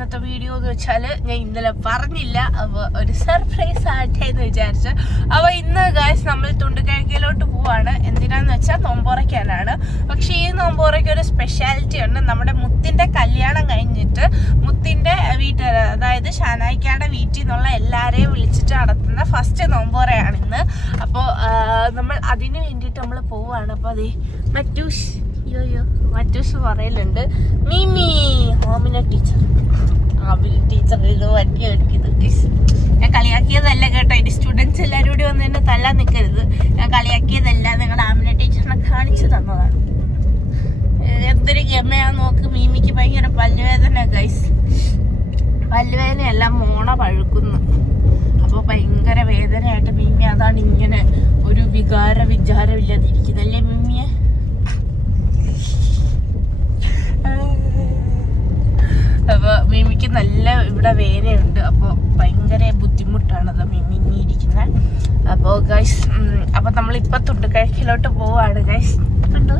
ഇന്നത്തെ വീഡിയോ എന്ന് വെച്ചാൽ ഞാൻ ഇന്നലെ പറഞ്ഞില്ല, അപ്പോൾ ഒരു സർപ്രൈസ് ആട്ടെ എന്ന് വിചാരിച്ചു. അപ്പോൾ ഇന്ന് ഗായ്സ് നമ്മൾ തുണ്ടുകഴിക്കലോട്ട് പോവാണ്. എന്തിനാന്ന് വെച്ചാൽ നോമ്പോറയ്ക്കാനാണ്. പക്ഷേ ഈ നോമ്പോറയ്ക്ക് ഒരു സ്പെഷ്യാലിറ്റി ഉണ്ട്. നമ്മുടെ മുത്തിൻ്റെ കല്യാണം കഴിഞ്ഞിട്ട് മുത്തിൻ്റെ വീട്ടുകാർ, അതായത് ഷാനായിക്കാടെ വീട്ടിൽ നിന്നുള്ള എല്ലാവരെയും വിളിച്ചിട്ട് നടത്തുന്ന ഫസ്റ്റ് നോമ്പോറയാണ് ഇന്ന്. അപ്പോൾ നമ്മൾ അതിന് വേണ്ടിയിട്ട് നമ്മൾ പോവുകയാണ്. അപ്പോൾ അതേ മറ്റൂസ് പറയലുണ്ട്, മിമി ഓമിന ടീച്ചർ ഇത് വണ്ടി എടുക്കുന്നത്. ഞാൻ കളിയാക്കിയതല്ല കേട്ടോ, എൻ്റെ സ്റ്റുഡൻസ് എല്ലാവരും കൂടി വന്ന് എന്നെ തല്ലാൻ നിൽക്കരുത്. ഞാൻ കളിയാക്കിയതല്ല, നിങ്ങളുടെ ആമിന ടീച്ചറിനെ കാണിച്ചു തന്നതാണ്. എന്തൊരു ഗമയാന്ന് നോക്ക്. മിമിക്ക് ഭയങ്കര പല്ലുവേദന ഗൈസ്, പല്ലുവേദനയെല്ലാം മോണ പഴുക്കുന്നു. അപ്പോൾ ഭയങ്കര വേദനയായിട്ട് മിമി അതാണ് ഇങ്ങനെ ഒരു വിചാരമില്ലാതിരിക്കുന്നത്, അല്ലേ മിമിയെ? അപ്പോൾ മിമിക്ക് നല്ല ഇവിടെ വേദനയുണ്ട്. അപ്പോൾ ഭയങ്കര ബുദ്ധിമുട്ടാണത് മിമി ഇരിക്കുന്നത്. അപ്പോൾ ഗൈസ്, അപ്പോൾ നമ്മളിപ്പോൾ തുണ്ടുകഴിക്കലോട്ട് പോവാണ് ഗൈസ്. കണ്ടോ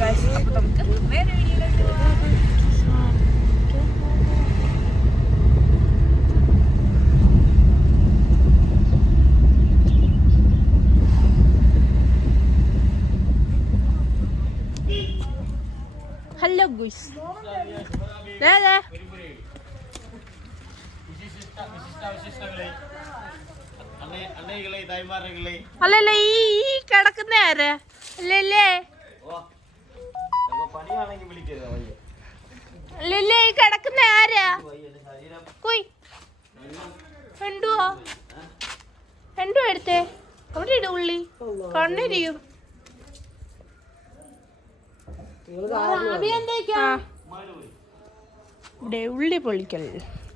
ഗൈസ്, അപ്പോൾ നമുക്ക് വേറെ വീഡിയോയിലോട്ട് പോവാം. ഹലോ ഗുയ്സ്, അല്ലല്ല ഈ കിടക്കുന്ന ആരാ? അല്ലല്ലേ അല്ലല്ലേ ഈ കിടക്കുന്ന ആരാ? കുയ് രണ്ടുവോ എടുത്തേ, അവിടെ ഇട ഉള്ളി കണ്ണിരിക്കും. ഇവിടെ ഉള്ളി പൊളിക്കൽ.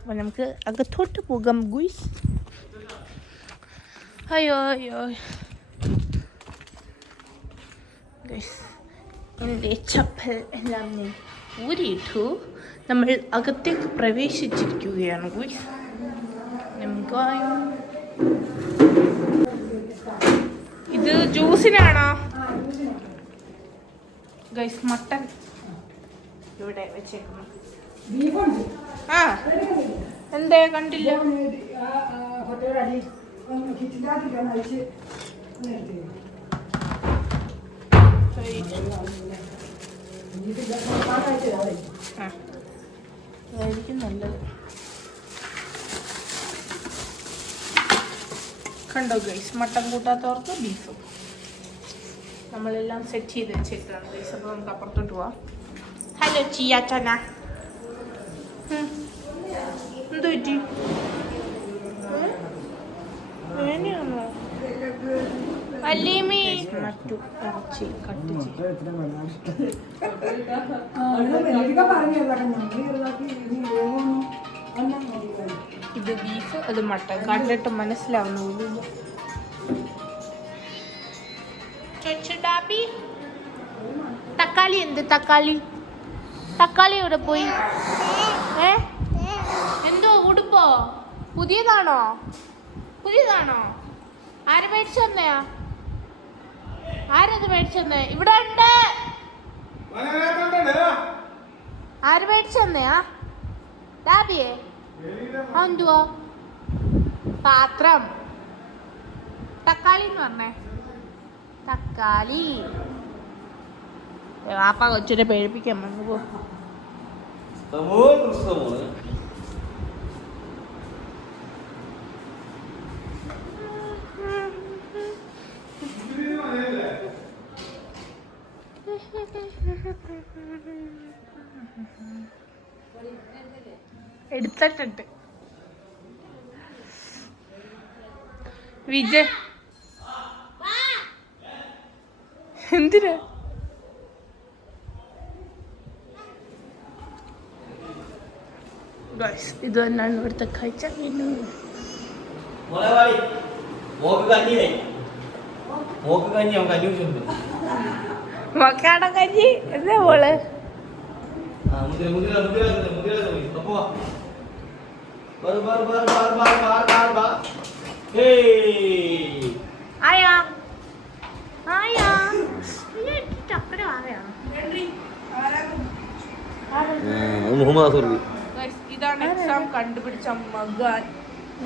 അപ്പൊ നമുക്ക് അകത്തോട്ട് പോകാം ഗുയ്സ്. അയ്യോ എൻ്റെ ചപ്പൽ എല്ലാം ഞാൻ ഊരിയിട്ടു. നമ്മൾ അകത്തേക്ക് പ്രവേശിച്ചിരിക്കുകയാണ് ഗുയ്സ്. ഇത് ജ്യൂസിനാണോ ഗൈസ്? മട്ടൻ ഇവിടെ വെച്ചേക്കുന്നു. ആ എന്തേ കണ്ടില്ല? അതായിരിക്കും നല്ലത്. കണ്ടോ ഗൈസ്, മട്ടൻ കൂട്ടാത്തവർക്ക് ബീഫും നമ്മളെല്ലാം സെറ്റ് ചെയ്ത് വെച്ചേക്കാണ് ഗൈസ്. അപ്പോൾ നമുക്ക് അപ്പുറത്തോട്ട് പോവാം. ഹലോ ചിയാച്ചന, എന്ത് പറ്റി? വേനയാണോ? അല്ലീമി മറ്റു ഇറച്ചി കട്ട് ഇത് ബീഫ്, അത് മട്ടൻ. കണ്ടിട്ട് മനസ്സിലാവുന്നു. തക്കാളി എന്ത്? തക്കാളി എവിടെ പോയി? എന്തോ ഉടുപ്പോ? പുതിയതാണോ? ആര് മേടിച്ചു തന്നെയാ? ആരത് മേടിച്ചു തന്നെ? ഇവിടെ ഉണ്ട്. ആര് മേടിച്ചു തന്നെയാ? ഡാബിയെ എന്തുവാ? പാത്രം. തക്കാളി എന്ന് പറഞ്ഞേ, തക്കാളി. വാപ്പ കൊച്ചിനെ പേടിപ്പിക്കാൻ വന്നു പോ. എടുത്തിട്ടുണ്ട് വിജയ്. എന്തിനാ? ഇത് തന്നെയാണ് ഇവിടുത്തെ കാഴ്ച. മക്കാടൻ കഞ്ഞി എന്താ മോള്? ആയാ ചക്കര ആവയാണ്. ഇതാണ് എക്സാം കണ്ടുപിടിച്ച മകാൻ.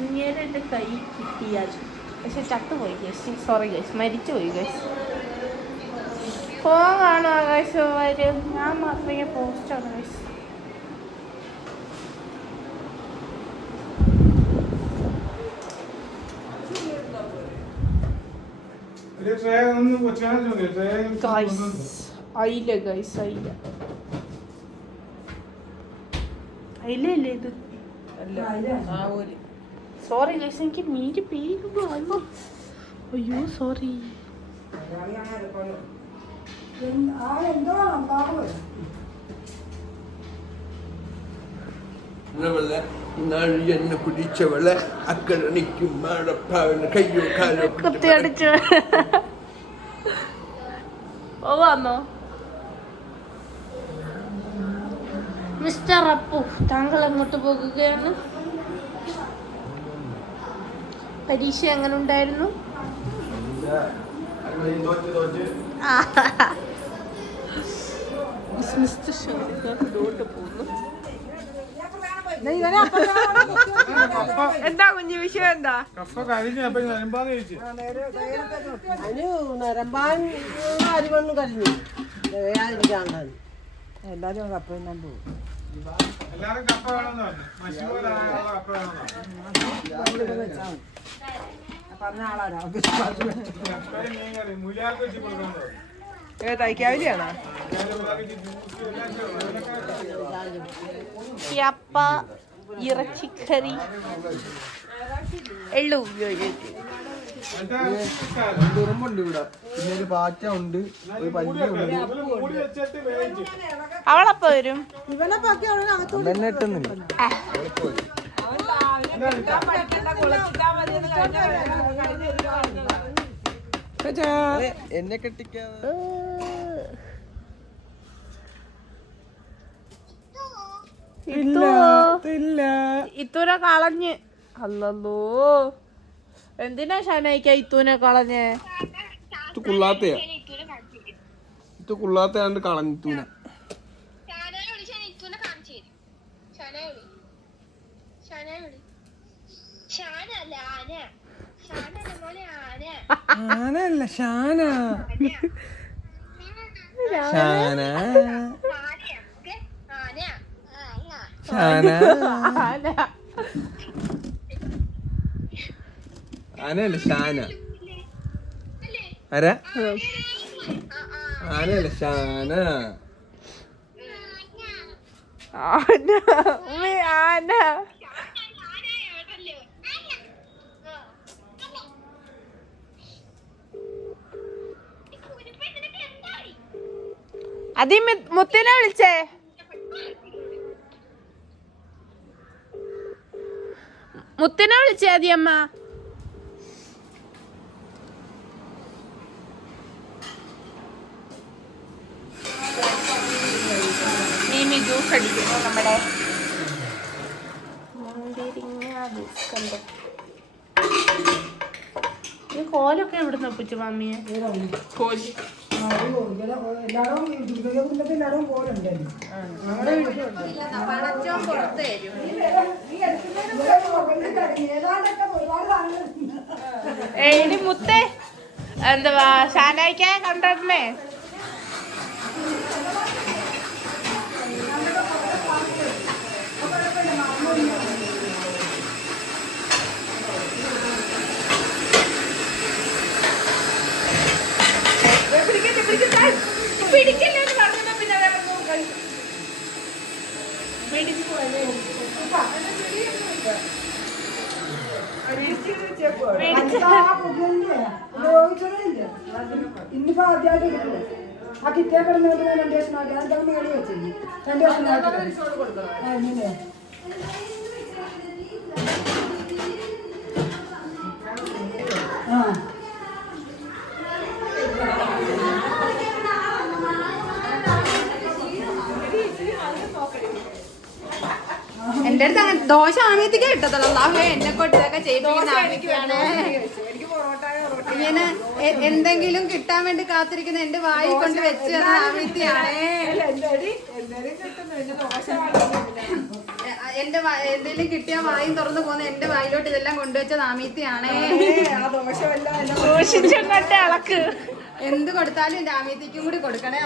ഇങ്ങനെ എൻ്റെ കൈ കിട്ടിയാൽ പക്ഷെ ചത്തുപോയി ഗൈസ്. സോറി ഗൈസ്, മരിച്ചുപോയി ഗൈസ്. ഫോൺ കാണുക ഗൈസ്. വരും ഞാൻ മാത്രമേ പോസ്റ്റാണ് ഗൈസ്. അയില ഗൈസ്, അയില അയിലല്ലേ ഇത്? സോറി ഗൈസ്, എനിക്ക് മീൻ്റെ പേര് അയ്യോ സോറി. എന്നെ പിടിച്ചവളെ അക്കരണിക്കും കയ്യോ കാലോ കുത്തിയടിച്ചു. ഓ വന്നോ മിസ്റ്റർ അപ്പു, താങ്കൾ എങ്ങോട്ട് പോകുകയാണ്? പരീക്ഷ എങ്ങനെ ഉണ്ടായിരുന്നു? എന്താ കുഞ്ഞു വിഷയം? എന്താ അരിവണ്ണം കരിഞ്ഞു എല്ലാരും കപ്പ തിന്നാൻ പോകും. പറഞ്ഞ ആളാണോ തയ്ക്കാവില്ലാണോ? ചപ്പ ഇറച്ചിക്കറി എള്ളു ഉപയോഗിച്ചു. ഉറുമ്പുണ്ട് ഇവിടെ, പിന്നെ ഒരു പാറ്റ ഉണ്ട്, ഒരു പല്ലി ഉണ്ട്. അവളപ്പോ വരും. തന്നെ ഇട്ടുന്നില്ല. എന്നെ കെട്ടിക്കാതെ ഇത്തൂനെ കളഞ്ഞ്. അല്ലല്ലോ, എന്തിനാ ഷനയ്ക്ക ഇത്തൂനെ കളഞ്ഞ്? കുള്ളാത്തയാ, ഇത് കുള്ളാത്തയാണ്ട് കളഞ്ഞിത്തൂന. ആനല്ല ഷാന. ഷാന ഷാന ആനല്ല ഷാന. ആരാ? ആനല്ല ഷാന. ആന ആന. അതീ മുത്തിനെ വിളിച്ചേ. മുത്തിനെ വിളിച്ചേ അതിയമ്മ. മീമി ജ്യൂസ് അടിക്കുന്നു നമ്മുടെ ഈ കോലൊക്കെ എവിടുന്ന് ഒപ്പിച്ചു മമ്മിയെ? കോല് എടി മുത്തേ, എന്താ ഷാനായിക്കാ കണ്ടേ? പിടിക്കില്ലെന്ന് പറഞ്ഞ പിന്നെ ഇന്നിപ്പോ ആദ്യമായിട്ട് കിട്ടുള്ളൂ. ആ കിട്ടിയാ കിടന്നുകൊണ്ട് 2 ദിവസം ആദ്യം അതൊക്കെ മേടി വെച്ചിരുന്നു. 2 ദിവസം ആയിട്ടില്ലേ? ആ എന്റെ അടുത്ത് അങ്ങനെ ദോശ ആമിയത്തേക്ക് കിട്ടത്തുള്ളൂ. എന്നെ കൊണ്ട് ഇതൊക്കെ ചെയ്യിപ്പിക്കുന്ന എനിക്ക് പൊറോട്ട റൊട്ടി ഇങ്ങനെ എന്തെങ്കിലും കിട്ടാൻ വേണ്ടി കാത്തിരിക്കുന്ന എന്റെ വായി കൊണ്ട് വെച്ച് നാമിത്തിയാണേ. എന്റെ എന്തെങ്കിലും കിട്ടിയ വായും തുറന്നു പോകുന്ന എന്റെ വായിലോട്ട് ഇതെല്ലാം കൊണ്ടുവച്ച നാമീത്തിയാണേ. സൂക്ഷിച്ചങ്ങോട്ട് ഇളക്ക്. എന്ത് കൊടുത്താലും എന്റെ ആമീത്തിക്കും കൂടി കൊടുക്കണേ.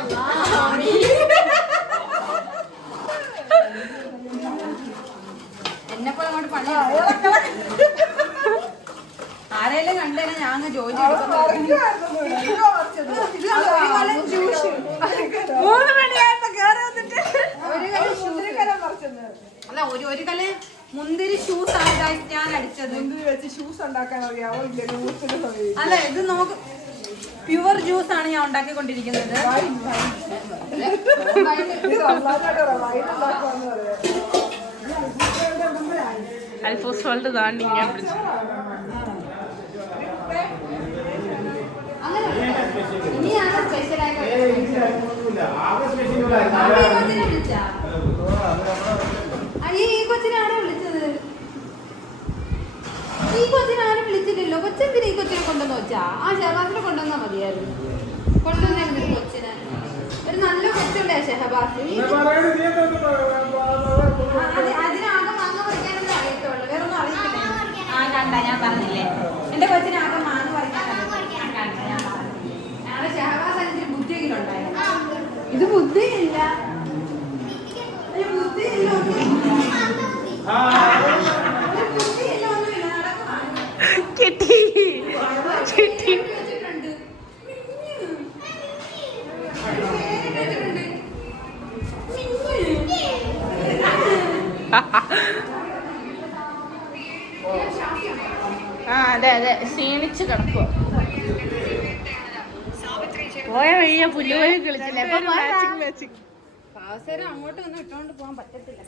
എന്നെപ്പോലെ അങ്ങോട്ട് പണി ആരെങ്കിലും കണ്ടേനെ ഞാൻ ജോലി അല്ല ഒരു കല്ല് മുന്തിരി ഷൂസ് ആണ് ഞാൻ അടിച്ചത്. ഷൂസ് ഉണ്ടാക്കാൻ അറിയാവോ? അല്ല ഇത് നമുക്ക് പ്യുവർ ജ്യൂസ് ആണ് ഞാൻ ഉണ്ടാക്കിക്കൊണ്ടിരിക്കുന്നത്. അൽഫോസ് വേൾഡ് താണ്ടി ഞാൻ പിടിച്ചു. ഇനിയാണ് സ്പെഷ്യലായിട്ട് ഈ കൊച്ചിനാണ് വിളിച്ചത്. ഈ കൊച്ചിനാരും വിളിച്ചില്ലല്ലോ. കൊച്ചെന്തിനാ ഈ കൊച്ചിനെ കൊണ്ടുവന്ന് വെച്ചാ? ആ ഷഹബാസിനെ കൊണ്ടുവന്നാ മതിയായിരുന്നു. കൊണ്ടുവന്നിരുന്നു കൊച്ചിനെ. ഒരു നല്ല കൊച്ചുണ്ടേ ഷഹബാസ്. അതിനാകെ മാങ്ങ പറിക്കാനൊന്നും അറിയത്തുള്ളൂ, വേറൊന്നും അറിയത്തില്ല. ആ കണ്ട ഞാൻ പറഞ്ഞില്ലേ എന്റെ കൊച്ചിനാകെ മാങ്ങ പറിക്കാൻ കണ്ട ഞാൻ പറഞ്ഞില്ലേ. ഞങ്ങളുടെ ഷഹബാസ് അതിന് ബുദ്ധിയെങ്കിലും ഉണ്ടായിരുന്നു. ഇത് ബുദ്ധിയില്ല, ബുദ്ധിയില്ല, കിട്ടി കിട്ടി. ആ അതെ അതെ, ക്ഷീണിച്ച് കിടക്കുക. പോയ വഴിയ പുല്ലുവഴി കളിച്ചില്ല. അവസരം അങ്ങോട്ട് ഒന്നും ഇട്ടോണ്ട് പോകാൻ പറ്റത്തില്ല.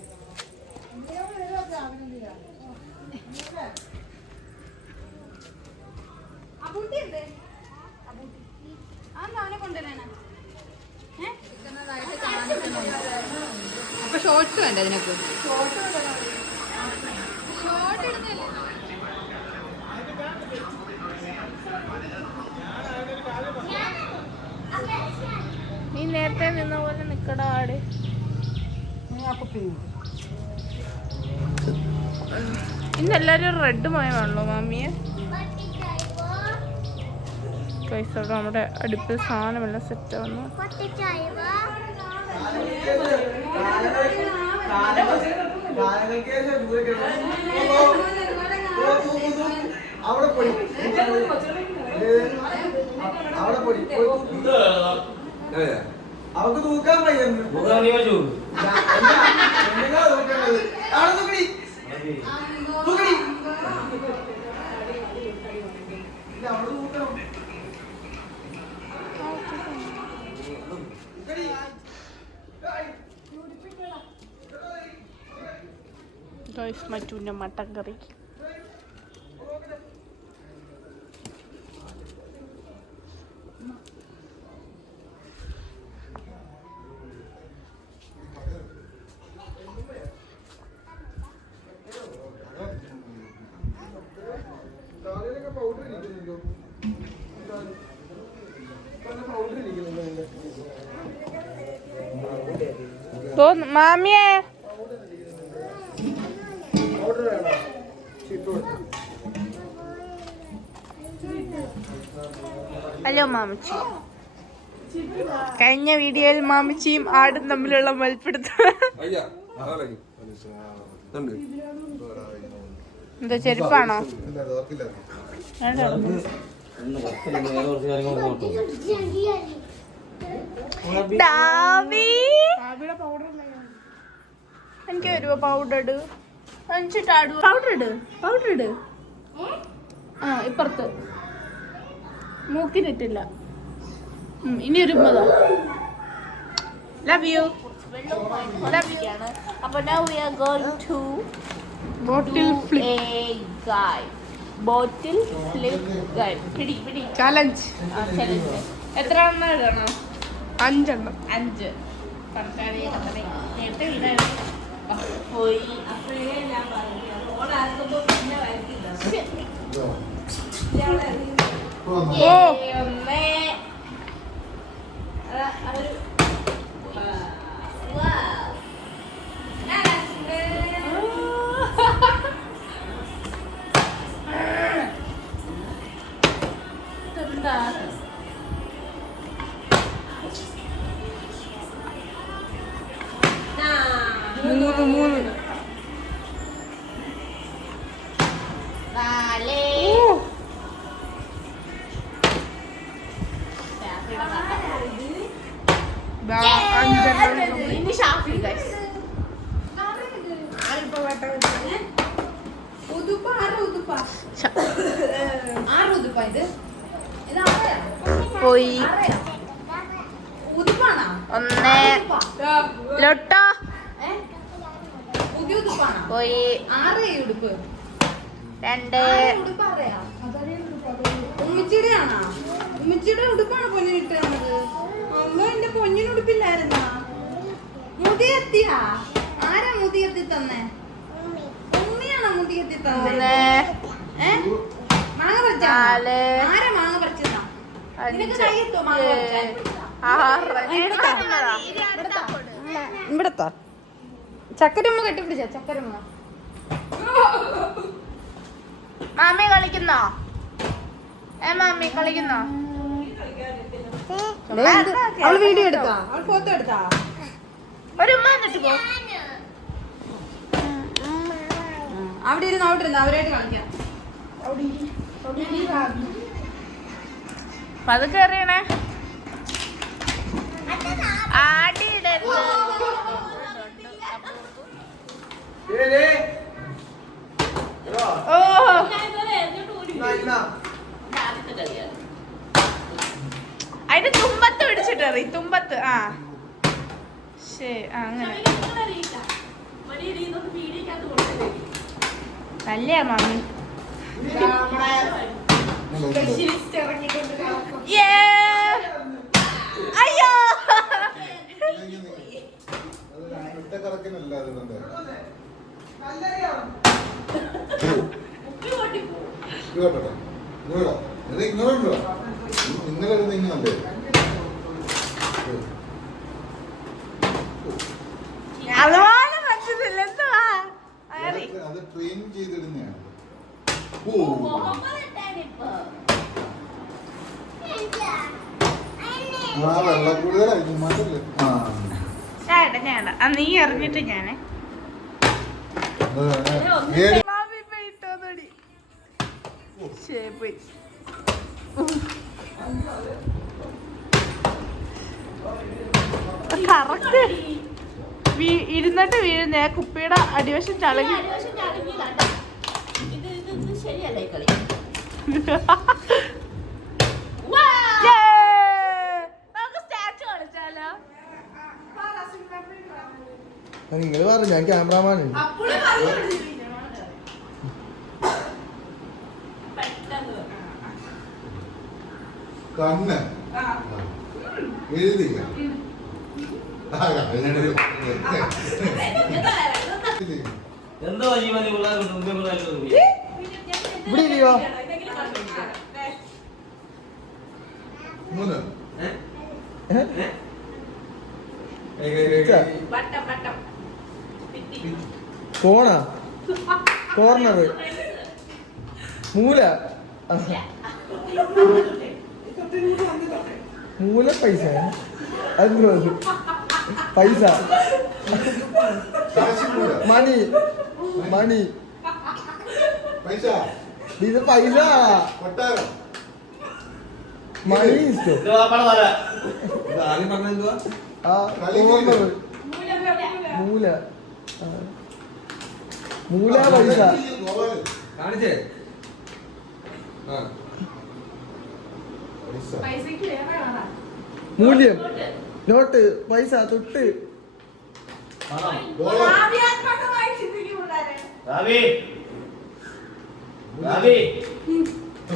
അപ്പൊ ഷോർട്സ് വേണ്ട ഇതിനൊക്കെ. ഷോർട്ട് ഇടുന്നില്ല. നീ നേരത്തെ നിന്ന പോലെ നിക്കടാ ആട്. ഇന്നെല്ലാരും റെഡ് മയമാണല്ലോ മാമിയെ. അവിടെ നമ്മുടെ അടുപ്പിൽ സാധനമെല്ലാം സെറ്റ് ആവുന്നു. അവിടെ പോയി അവക്ക് തൂക്കാൻ പയ്യുന്നു. മറ്റൂന്റെ മട്ടൻ കറി. മാമിയെ ഹലോ മാമിച്ചി. കഴിഞ്ഞ വീഡിയോയിൽ മാമിച്ചിയും ആടും തമ്മിലുള്ള മൽപ്പിടുത്തം. എന്താ ചെരുപ്പാണോ? എനിക്ക് വരുവോ പൗഡർ ഇട്. പൗഡർ ഇട്. ആ ഇപ്പുറത്ത് മൂക്കിനിട്ടില്ല. ഇനി ഒരു ലവ് യു. അപ്പൊ now we are going to bottle flip guide. പിടി ചാലഞ്ച്. എത്ര എണ്ണം ഇടണം? 5 എണ്ണം. 5 നേരത്തെ ഇടായിരുന്നു. പോയി ഇനി ഷാഫി ഗൈസ്. പോയി ഒന്ന് ലൊട്ടോ പോയി 2 ഉമ്മച്ചിയുടെ ആണോ? ഉമ്മച്ചിയുടെ ഉടുപ്പാണ് പൊന്നിട്ട് തന്നത്. അമ്മ എന്റെ പൊന്നിനുടുപ്പില്ലായിരുന്നാ? മുതിയെത്തിയാ? ആരാ മുതിയെത്തി തന്നെ? ഉമ്മിയാണോ മുതിയെത്തി തന്നെ? മാങ്ങ പറിച്ചാ? ആരാ മാങ്ങ പറിച്ചതാ? നിനക്ക് കയ്യെത്തോ മാങ്ങ പറിച്ചാൽ? ഇവിടത്താ ചക്കരമ്മ കെട്ടിപ്പിടിച്ച ചക്കരമ്മ. മാമി കളിക്കുന്നോ? മാമി കളിക്കുന്നോ? അവള് വീഡിയോ എടുത്താ? അവൾ ഫോട്ടോ എടുത്താ? ഒരു ഉമ്മ എന്നിട്ട് പോ. അവിടെ ഇരുന്ന് അവരായിട്ട് കളിക്കാം. പതുക്കെ എറിയണേ. ആടിയിടരുത്. ഓ അതിന്റെ തുമ്പത്ത് പിടിച്ചിട്ടറി. തുമ്പത്ത്. ആ ശരി. അങ്ങനെ നല്ല മാമി. അയ്യോ അതുപോലെ പറ്റുന്നില്ല. എന്തുവാ ട്രെയിൻ ചെയ്തിടുന്നതാണ്. വെള്ളം കൂടുതലായിരിക്കും. ചേട്ടാ നീ എറിഞ്ഞിട്ട് ഞാനേ കറക്റ്റ് ഇരുന്നിട്ട് വീഴുന്നേ. കുപ്പിയുടെ അടിവശം ചളങ്ങി. ശരിയല്ലേ കളി? നിങ്ങൾ പറഞ്ഞു ഞാൻ ക്യാമറാമാൻ. കണ്ണ് എഴുതില്ല. എന്തോ ജീവന് ഇവിടെ ഇല്ലയോ? 3 കോണാ കോർണർ മൂല മൂല പൈസ. അതെന്തോ പൈസ. മണി മണി പൈസ. ഇത് പൈസ. കൊട്ടാരം. മണി ഇഷ്ടം. ആദ്യം പറഞ്ഞെന്തുവാ? ആ കോർണർ മൂല. മൂല പൈസ. കാണിച്ചേ. മൂല്യം നോട്ട് പൈസ തൊട്ട്.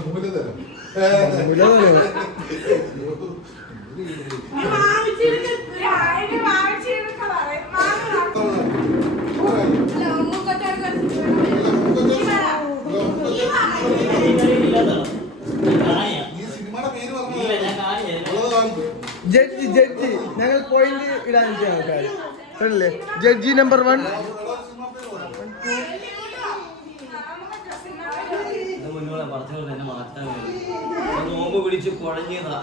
മൂലധനം. ഈ സിനിമയുടെ പേര് പറഞ്ഞു. ജഡ്ജി ജഡ്ജി ഞങ്ങൾ പോയിന്റ് ഇടാൻ ആൾക്കാർ കണ്ടില്ലേ? ജഡ്ജി നമ്പർ 1 നോമ്പ് പിടിച്ച് കുഴഞ്ഞതാ.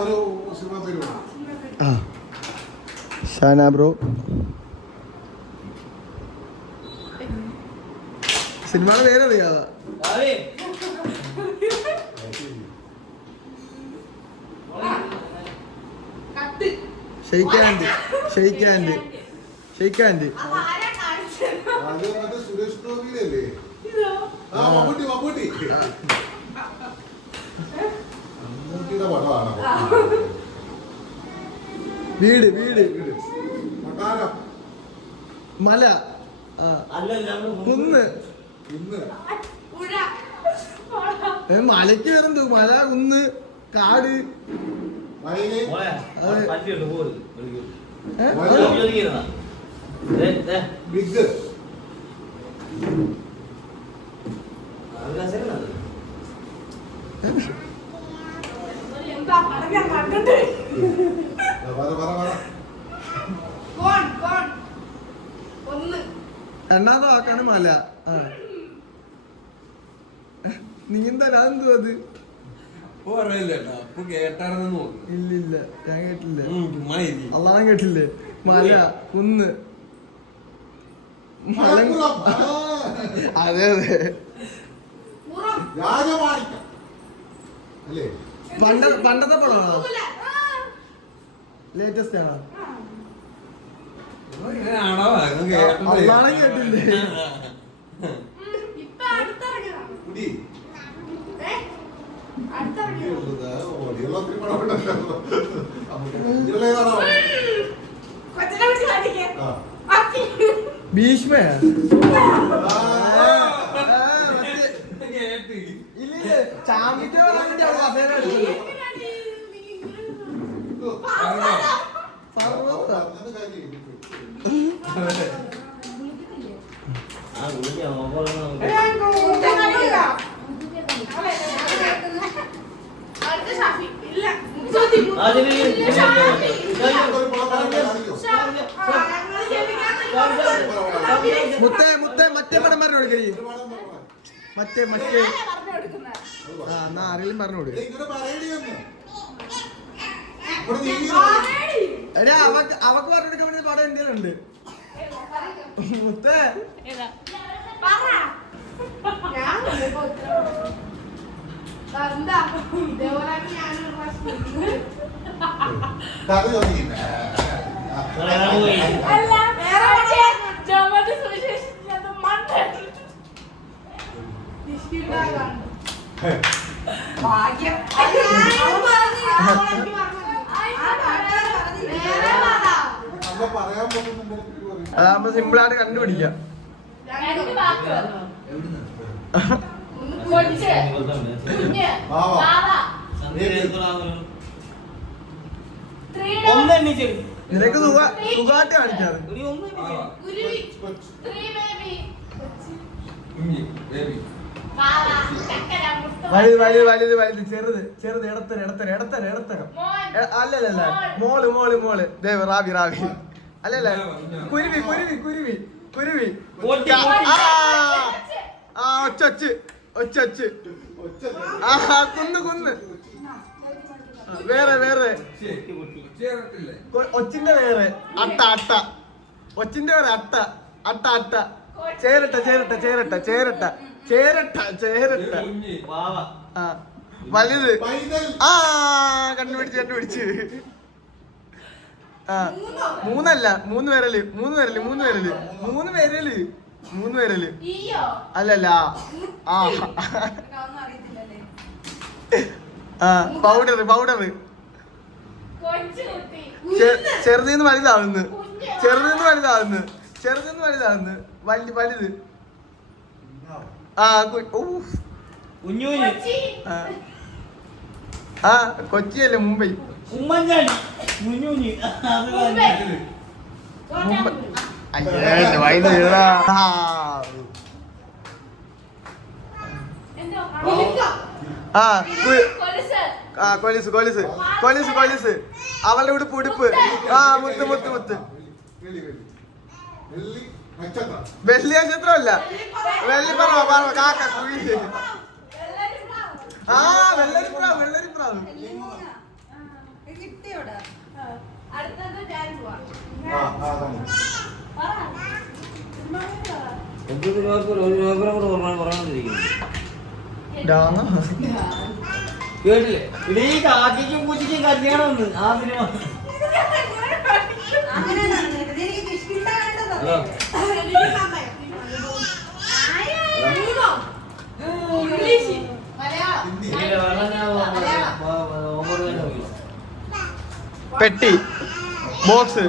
ഒരു സിനിമ പേര് പറഞ്ഞു. ഷാന ബ്രോ സിനിമയുടെ പേരറിയാതാ. Shake hand, shake hand, shake hand. അത് മറ്റേ സുരേഷ് ഗോപിയുടെ അല്ലേ? ആ മമ്മൂട്ടി മമ്മൂട്ടിയുടെ പടമാണ്. വീട് വീട് കൊട്ടാരം മല കുന്ന് ഇന്ന് മലയ്ക്ക് വരുന്നത് മല കുന്ന് കാട് വയല് ബിഗ് രണ്ടാമത്തെ വാക്കാണ് മല. ആ നീന്തൽ അതെന്തോ അത് ഇല്ലില്ല ഞാൻ കേട്ടില്ല. അള്ളാഹ് കേട്ടില്ലേ? മല കുന്ന് അതെ അതെ രാജമാണിക്യം അല്ലേ? പണ്ടത്തെ പടമാണോ? ലേറ്റസ്റ്റ് ആണോ? അള്ളാഹ് കേട്ടില്ലേ? കുടി ഓടിയുള്ള ഒത്തിരി പടമുണ്ടല്ലോ. ഇതിലേതാണോ? ഭീഷ്മയാ? ചാമ്പിക്ക് പറഞ്ഞിട്ട് അവിടെ കസേര എടുത്തത്. മുത്തേ മുത്തേ മറ്റേ പടം പറഞ്ഞു കൊടുക്കരി. മറ്റേ മറ്റേ ആ എന്നാ ആരെങ്കിലും പറഞ്ഞു കൊടുക്ക. എടാ അവക്ക് പറഞ്ഞു കൊടുക്കാൻ വേണ്ടി പടം എന്തെങ്കിലും ഉണ്ട്. മുത്തേ അതാകുമ്പോ സിമ്പിളായിട്ട് കണ്ടുപിടിക്കാം. നിനക്ക് സുഖമായിട്ട് കാണിക്കാറ്. വലുത് വലുത് വലുത് വലുത് ചെറുത് ചെറുത് ഇടത്തരം ഇടത്തരം ഇടത്തരം ഇടത്തരം അല്ലല്ല മോള് മോള് മോള് ദേവ് റാവി റാവി അല്ലല്ല കുരുവി കുരുവി കുരുവി കുരുവി ആ ഒച്ചൊച്ച് ഒച്ചൊച്ച് ആ കുന്ന് കുന്ന് വേറെ വേറെ ഒച്ചിന്റെ വേറെ അട്ട അട്ട ഒച്ചിന്റെ വേറെ അട്ട അട്ട അട്ട ചേരട്ട ചേരട്ട ചേരട്ട ചേരട്ട ചേരട്ട ചേരട്ട ആ വലുത് ആ കണ്ടുപിടിച്ച് കണ്ടുപിടിച്ച് ആ മൂന്നല്ല മൂന്ന് വിരല് മൂന്ന് വിരല് മൂന്ന് വിരല് മൂന്ന് വിരല് മൂന്ന് വിരല് അല്ലല്ല ആ ആ പൗഡർ പൗഡർ ചെറുതിന്ന് വലുതാവുന്നു ചെറുതിന്ന് വലുതാവുന്നു ചെറുതിന്ന് വലുതാവുന്നു വലുത് ആ ആ കൊച്ചിയല്ലേ മുംബൈ കൊലിസ് കൊലിസ് കൊലിസ് കൊലിസ് അവളുടെ ഉടുപ്പ് ഉടുപ്പ് ആ മുത്ത് മുത്ത് മുത്ത് വെള്ളി നക്ഷത്രമല്ല വെള്ളിപ്പറവ പറവ കാക്ക കുയില് ആ വെള്ളരിപ്രാവ് വെള്ളരിപ്രാവ് എന്ത് കേട്ടില്ലേ ഇത് ഈ കാക്കിക്കും പൂച്ചയ്ക്കും കല്യാണം ഒന്ന് ആ സിനിമ ഹലോ പെട്ടി ബോക്സ്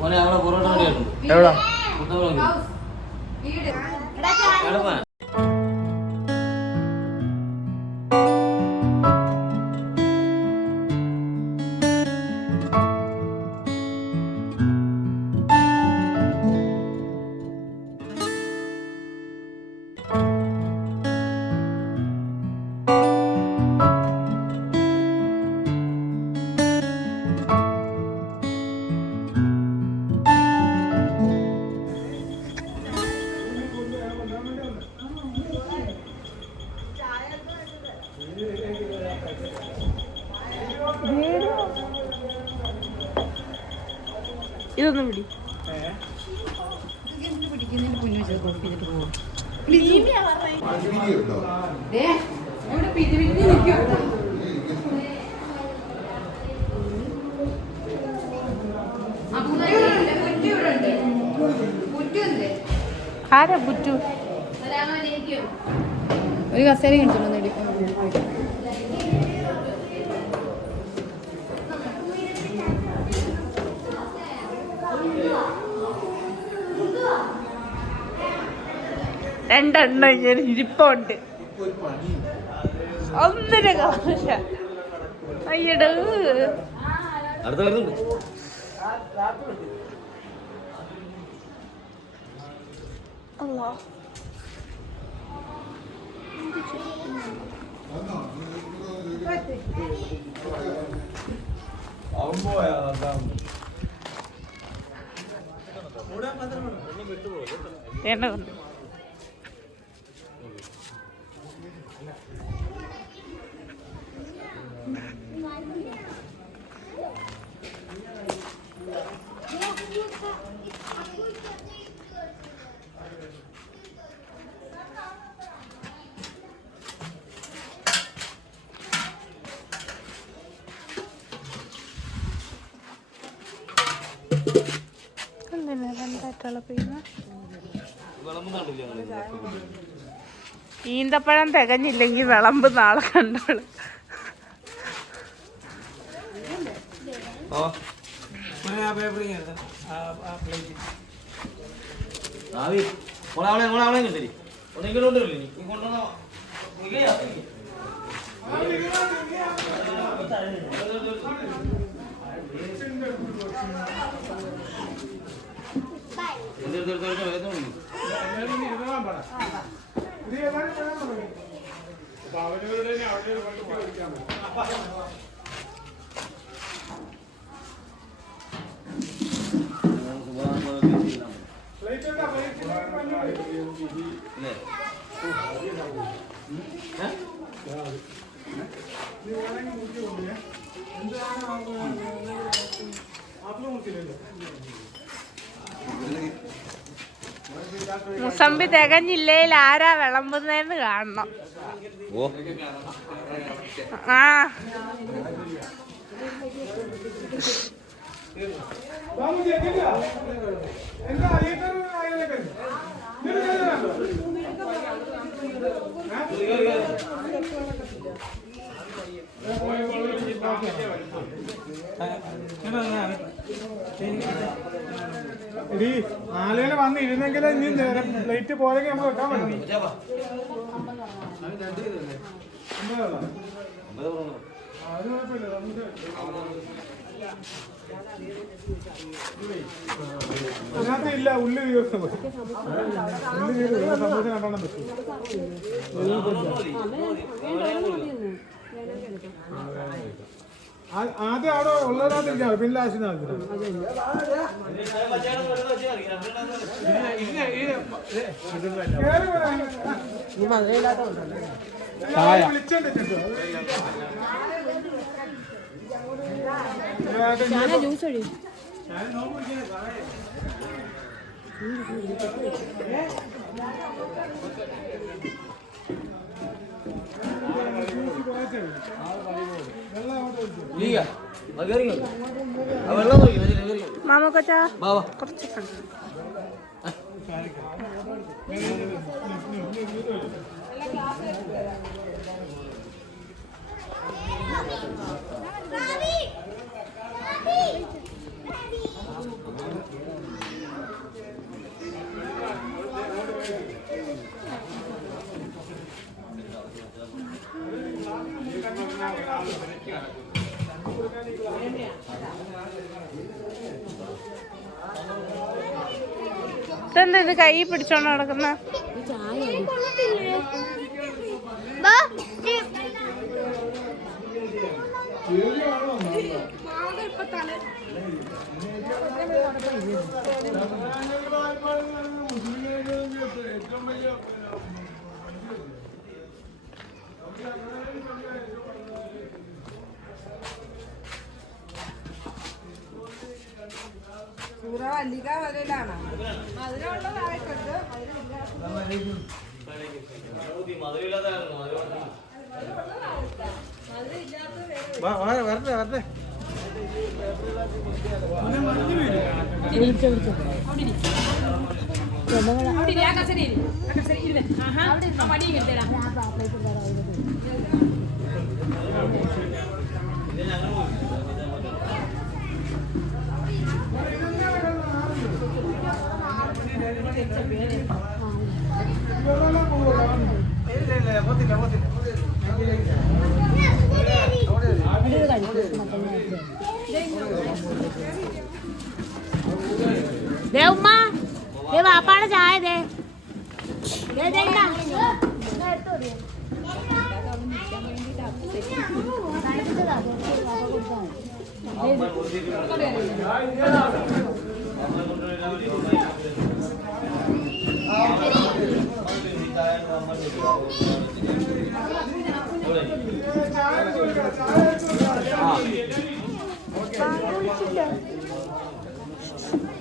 മോനെ അവിടെ പൊറോട്ട കടയുണ്ട് എവിടാ എവിടെ ഇതൊന്നും പിടി ആരാ ബുറ്റു ഒരു കസേര കിട്ടുന്നു രണ്ടെണ്ണം ഇങ്ങനെ ഇരിപ്പുണ്ട് ഒന്നര കാണില്ല അയ്യട അടുത്ത വരുന്നുണ്ട് അല്ലാ ഈന്തപ്പഴം തികഞ്ഞില്ലെങ്കിൽ വിളമ്പ് നാളെ കണ്ടോളൂ. മുസമ്പി തികഞ്ഞില്ലേൽ ആരാ വിളമ്പുന്നതെന്ന് കാണണം. ആ ആലയില് വന്ന് ഇരുന്നെങ്കിൽ ഇനി പ്ലേറ്റ് പോലെങ്കിൽ നമുക്ക് വെക്കാൻ പറ്റും. അത് കുഴപ്പമില്ല. നമുക്ക് അതിനകത്ത് ഇല്ല ഉള്ളി തീർന്നു. ഉള്ളി തീർന്നു. സമൂസ രണ്ടെണ്ണം പറ്റും. ആദ്യം അവിടെ ഉള്ളതിനകത്തിരിക്കാം, പിന്നെ ലാസ്റ്റ് വിളിച്ചോണ്ട് ജ്യൂസ് ഒഴി. മാമ കൊച്ചാ കുറച്ച് ഇതെന്താ ഇത് കൈ പിടിച്ചോണ്ട് നടക്കുന്ന? വല്ലിക വരയിലാണ് മധുരമുള്ളതായിട്ടുണ്ട്. വരട്ടെ വരട്ടെ. ദേ ഉമ്മ, ദേ വാപ്പാടെ ചായ ദേ.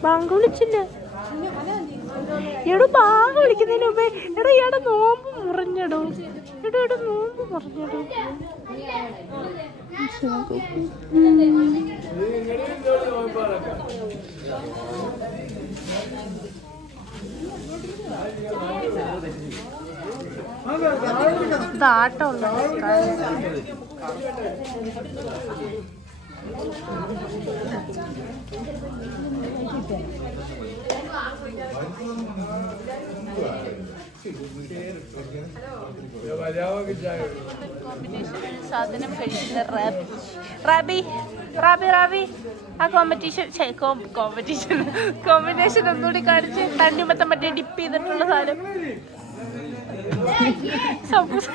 ബാങ്ക് വിളിച്ചില്ല. എടോ ബാങ്ക് വിളിക്കുന്നതിന് മുമ്പേ എടാ ഇയാടെ നോമ്പ് മുറിഞ്ഞടോ. എടോ നോമ്പ് മുറിഞ്ഞടോ. ഇതാട്ടമുള്ള സാധനം കഴിക്കുന്ന റാബി ആ കോമ്പറ്റീഷൻ ഒന്നുകൂടി കാണിച്ച് തണ്ണിമത്തം മറ്റേ ഡിപ്പ് ചെയ്തിട്ടുള്ള സാധനം സമൂസ.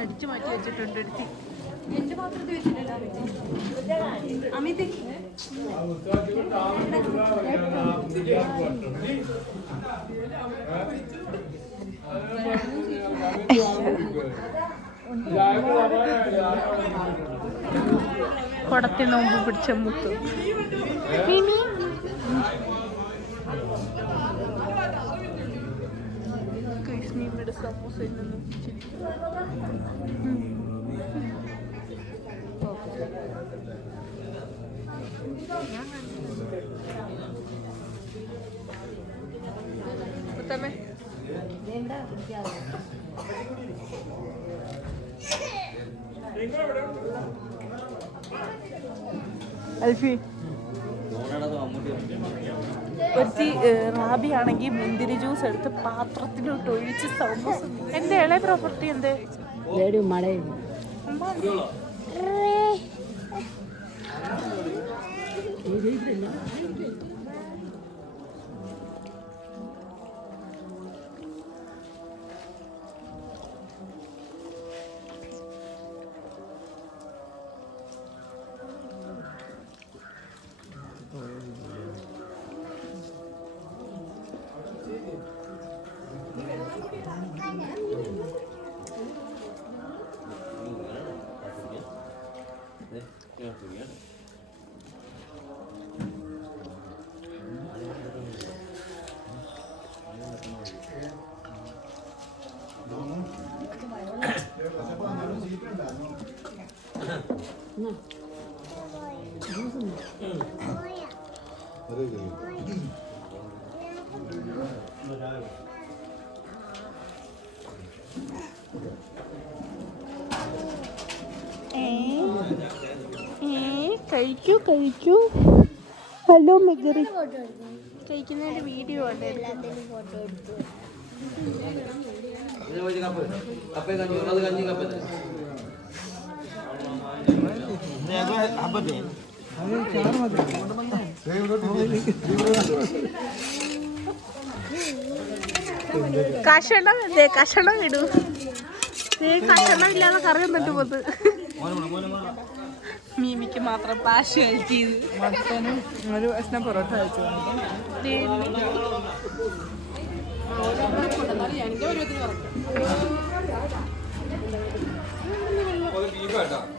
അടിച്ചു മാറ്റി വെച്ചിട്ടുണ്ട് എടുത്തി. എന്റെ പാത്രത്തിൽ വെച്ചിട്ടില്ല അമിത്. കൊടത്തി നോമ്പ് പിടിച്ച മുത്ത് കൃഷ്ണീമ്മയുടെ സമൂസയിൽ നിന്നും അൽഫി ഒരുത്തി റാബിയാണെങ്കിൽ മുന്തിരി ജ്യൂസ് എടുത്ത് പാത്രത്തിലോട്ട് ഒഴിച്ച് സമൂസ. എന്റെ ഇളയ പ്രോപ്പർട്ടി എന്ത് കഴിക്കൂ കഴിക്കൂ. ഹലോ മെഗറി കഴിക്കുന്നതിന്റെ വീഡിയോ ഉണ്ട്. കഷണം കഷണം ഇടൂ. കഷണം ഇല്ലാതെ കറി വന്നിട്ട് പോത്. മീമിക്ക് മാത്രം പാശ് കഴിച്ചത്. ഒരു ഭക്ഷണം പൊറോട്ട കഴിച്ചു.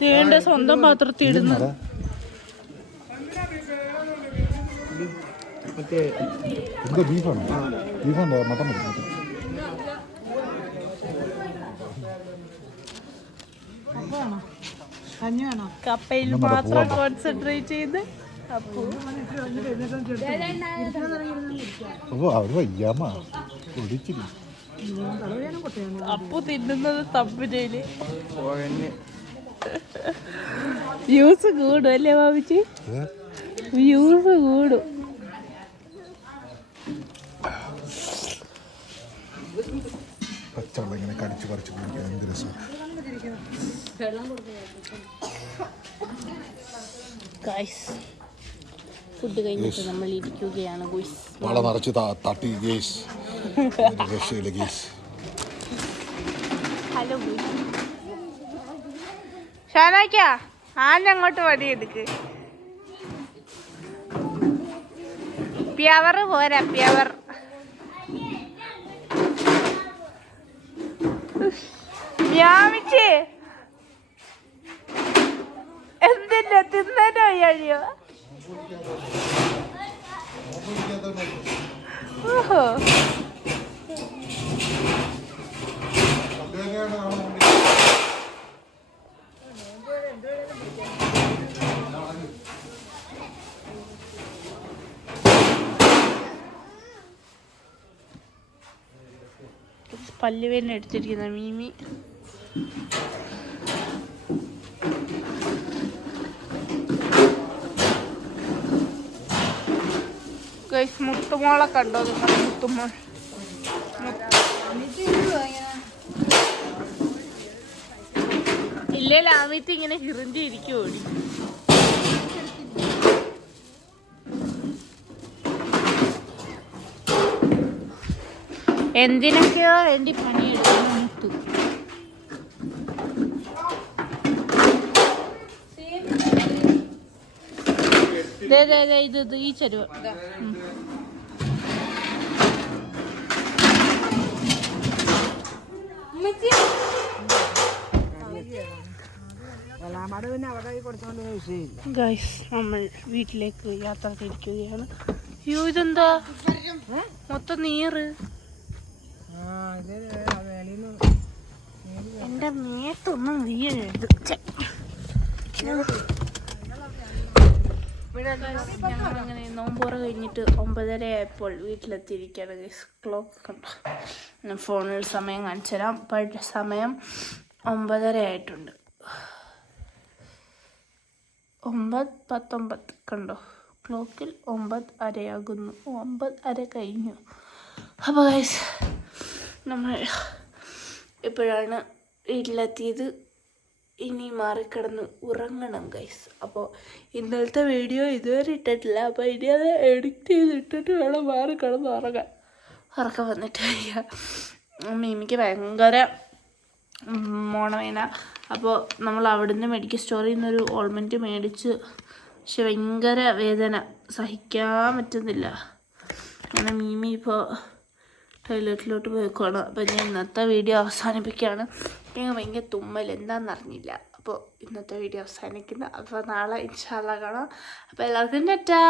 തേണ്ട സ്വന്തം പാത്രത്തിൽ ഇടുന്നത്. ബീഫാണോ? ബീഫാണോ? മട്ടൻ മതി. കപ്പയിൽ മാത്രം കോൺസെൻട്രേറ്റ് ചെയ്ത് അപ്പു അപ്പു തിന്നുന്നത് തമ്പിനേല് വ്യൂസ് കൂടും അല്ലേ ബാബിച്ചി? വ്യൂസ് കൂടും. പച്ചവെള്ളം ഇങ്ങനെ കടിച്ചു പറിച്ചു കുടിക്കാൻ എന്ത് രസം. ഫുഡ് കഴിഞ്ഞിട്ട് നമ്മൾ ഇരിക്കുകയാണ്. വള നിറച്ച് തട്ടി ഗേസ്. രക്ഷയില്ല ഗേസ്. ഹലോ ഷാനാക്കാ ആനങ്ങോട്ട് വടിയെടുക്ക്. പ്യവർ പോരാ പ്യവർ. മ്യാമിച്ചേ എന്തിന്റെ തിന്നോ കഴിയോ? ഓഹോ പല്ലുവേദന എടുത്തിരിക്കുന്ന മീമി. മുത്തുമോളെ കണ്ടോ നിങ്ങൾ? മുത്തുമോൾ ഇല്ലേല ആമിത്ത് ഇങ്ങനെ ഹിറിഞ്ചിരിക്കും. ഓടി എന്തിനൊക്കെയോ വേണ്ടി പണിയെടുക്കുന്നു മുത്തു. ഇത് ഈ ചരുവ ഗൈസ് നമ്മൾ വീട്ടിലേക്ക് യാത്ര തിരിക്കുകയാണ്. അയ്യോ ഇതെന്താ മൊത്തം നീറ് എന്റെ മേത്തൊന്നും വീഴരുത്. ഞങ്ങളങ്ങനെ നോമ്പോറ കഴിഞ്ഞിട്ട് 9:30 ആയപ്പോൾ വീട്ടിലെത്തിയിരിക്കുകയാണ് ഗൈസ്. ക്ലോക്ക് കണ്ടോ, ഞാൻ ഫോണിൽ സമയം കാണിച്ചു തരാം. ഇപ്പോഴത്തെ സമയം 9:30 ആയിട്ടുണ്ട്. 9:19 കണ്ടോ, ക്ലോക്കിൽ 9:30 ആകുന്നു. 9:30 കഴിഞ്ഞു. അപ്പോൾ ഗൈസ് നമ്മൾ ഇപ്പോഴാണ് വീട്ടിലെത്തിയത്. ഇനി മാറിക്കിടന്ന് ഉറങ്ങണം ഗൈസ്. അപ്പോൾ ഇന്നലത്തെ വീഡിയോ ഇതുവരെ ഇട്ടിട്ടില്ല. അപ്പോൾ ഇനി അത് എഡിറ്റ് ചെയ്തിട്ടിട്ട് വേണം മാറിക്കിടന്ന് ഉറങ്ങാൻ. ഉറക്കം വന്നിട്ട് വരിക. മീമിക്ക് ഭയങ്കര മോണവേന. അപ്പോൾ നമ്മൾ അവിടുന്ന് മെഡിക്കൽ സ്റ്റോറിൽ നിന്നൊരു ഓൾമെൻറ്റ് മേടിച്ച്, പക്ഷെ ഭയങ്കര വേദന സഹിക്കാൻ പറ്റുന്നില്ല. അങ്ങനെ മീമി ഇപ്പോൾ ടോയ്ലറ്റിലോട്ട് പോയിക്കോണം. അപ്പോൾ ഞാൻ ഇന്നത്തെ വീഡിയോ അവസാനിപ്പിക്കുകയാണ്. എനിക്ക് ഭയങ്കര തുമ്മൽ എന്താണെന്നറിഞ്ഞില്ല. അപ്പോൾ ഇന്നത്തെ വീഡിയോ അവസാനിക്കുന്നു. അപ്പോൾ നാളെ ഇൻഷാ അല്ലാഹ് കാണാം. അപ്പോൾ എല്ലാവർക്കും ടാറ്റാ.